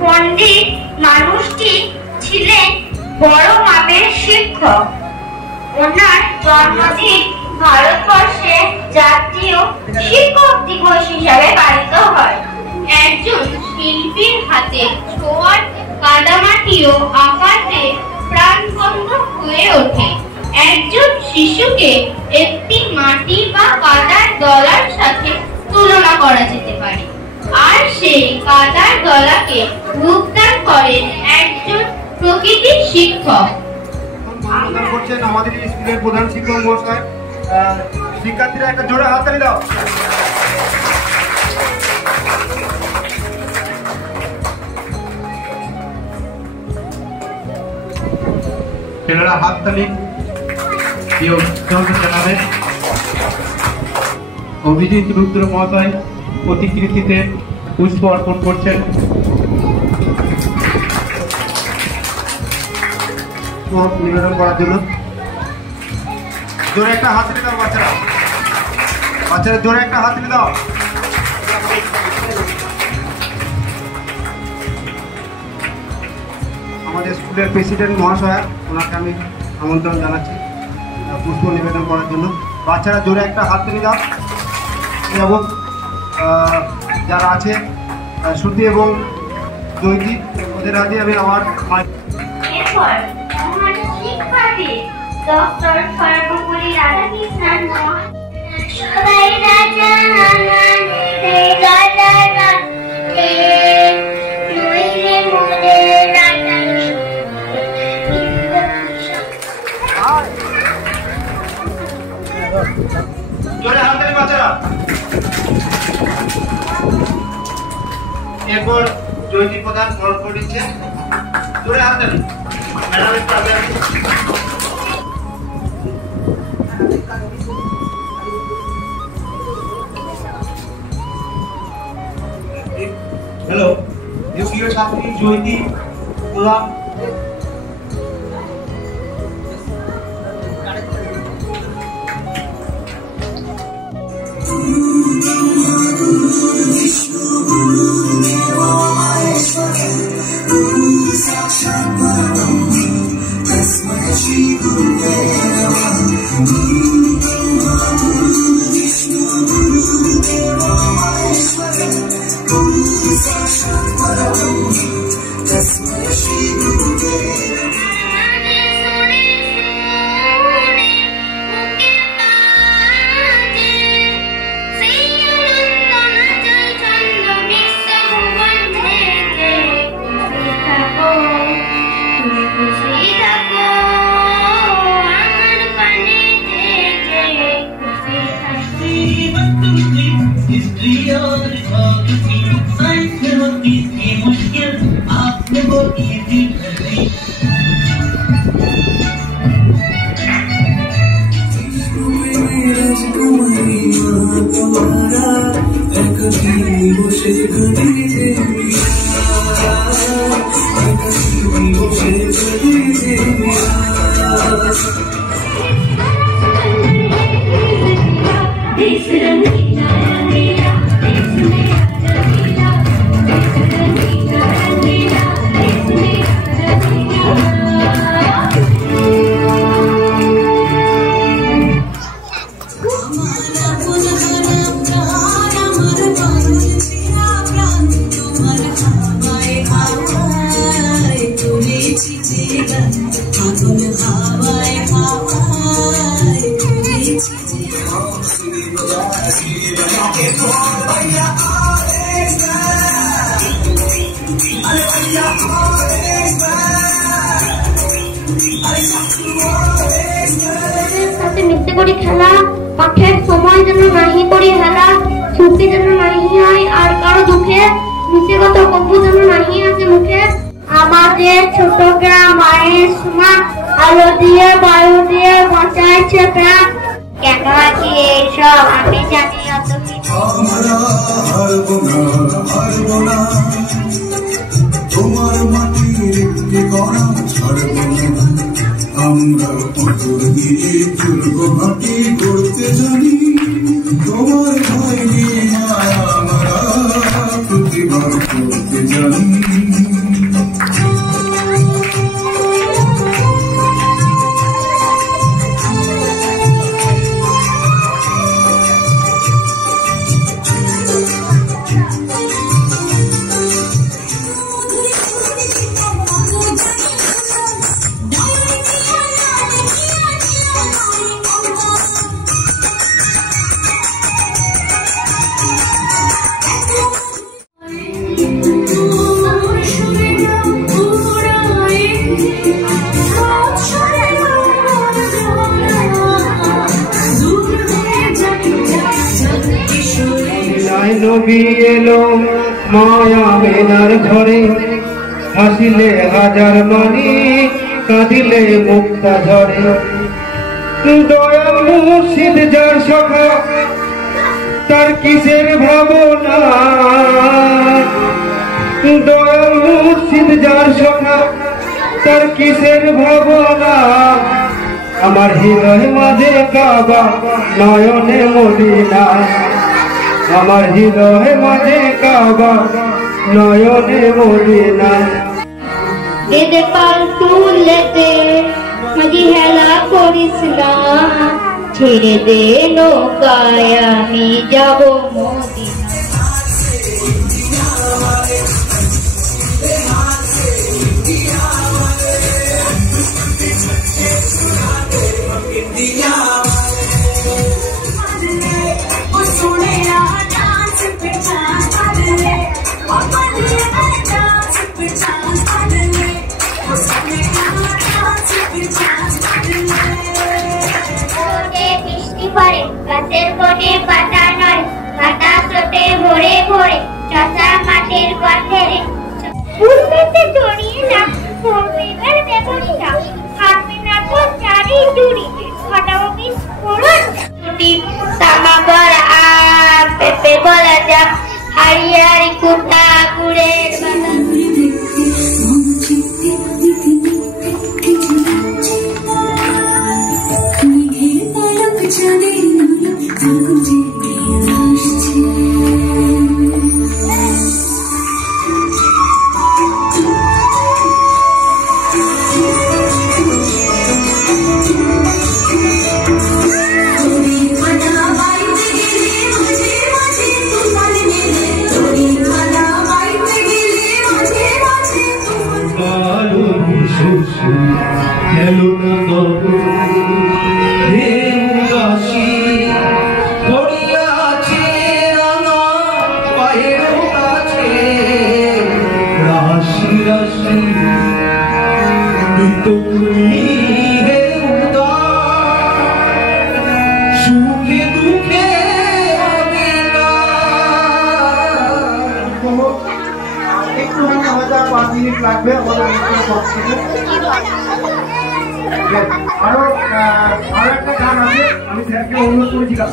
পণ্ডিত মানুষটি ছিলেন বড় মাপের শিক্ষক। ওনার জন্মদিন ভারতবর্ষে জাতীয় শিক্ষক দিবস হিসাবে পালিত হয়। একজন শিল্পীর হাতে ছোঁয়ার কাদামাটিও আঁকাতে প্রাণবন্ত হয়ে ওঠে। একজন শিশুকে একটি মাটি বা কাদার দলার সাথে তুলনা করা যেতে পারে, আর সেই কাদার দলাকে রূপদান করেন একজন প্রকৃতির শিক্ষক। করছেন আমাদের স্কুলের প্রধান শিক্ষক মহাশয়। শিক্ষার্থীরা একটা জোরে হাততালি দাও। ছেলেরা হাততালি দিয়ে জানাবেন। অভিজিৎ রুদ্র মহাশয় প্রতিকৃতিতে পুষ্প অর্পণ করছেন। নিবেদন করার জন্য জোরে একটা হাততালি দাও বাচ্চারা। বাচ্চারা জোরে একটা হাততালি দাও। আমাদের স্কুলের প্রেসিডেন্ট মহাশয়, ওনাকে আমি আমন্ত্রণ জানাচ্ছি পুষ্প নিবেদন করার জন্য। বাচ্চারা জোরে একটা হাততালি দাও। এবং যারা আছে শ্রুতি এবং জয়দীপ, ওদের হাতে আমি আমার ডক্টর সর্বপল্লী রাধাকৃষ্ণন সবাই রাজা এরপর জয়দীপ প্রধান ফরম করে দিচ্ছে। জোরে হাততালি ম্যাডামের কাছে। হ্যালো, প্রিয় ছাত্রী জয়দীপ প্রধান। খেলা পাঠের সময় যেন নাহি করি হেলা, সুখী যেন নাহি হয় আর কারো দুঃখে, মিশিগত কবু যেন নাহি আছে মুখে। আমাদের ছোট গ্রাম মায়ের সমান, আলো দিয়ে বায়ু দিয়ে বাঁচাইছে প্রাণ। কেন কি এইসব আমি জানি অত কিছু। তোমার মাটির একটি কণা ছাড়ব না, আমরা পাথর দিয়ে দুর্গ মাটি করতে জানি। তোমার ভয় নিয়ে আমরা প্রতিবার করতে জানি। নবী এলো মায়া মেনার ঘরে, হাসিলে হাজার মানি কাঁদিলে মুক্তা ঝরে। দয়াল মুর্শিদ যার সখা তার কিসের ভাবনা, দয়াল মুর্শিদ যার সখা তার কিসের ভাবনা। আমার হৃদয় মাঝে কাবা নয়নে মদিনা, আমার হৃদয় মাঝে কাবা নয়নে মদিনা। বেদে পাল তুলেতে মাঝি হেলা করিস না, ছেড়ে দে নৌকায় আমি যাব মদিনা। গাছের কোণে পাতা নয়, বাতাস ওঠে ভোরে ভোরে, চষা মাটির পথে ফুল পেতে জড়িয়ে না, করবেবার ব্যবস্থা হারবে না তো চারি জুড়ি, ফাটাবো বিস্ফোরণ ছুটি। তামা বলা আম পেঁপে বলা যাক, হাড়ি হাড়ি কুটা গুড়ের বাতাস। লাগবে আরো একটা গান আছে, আমি স্যারকে অনুরোধ করেছিলাম।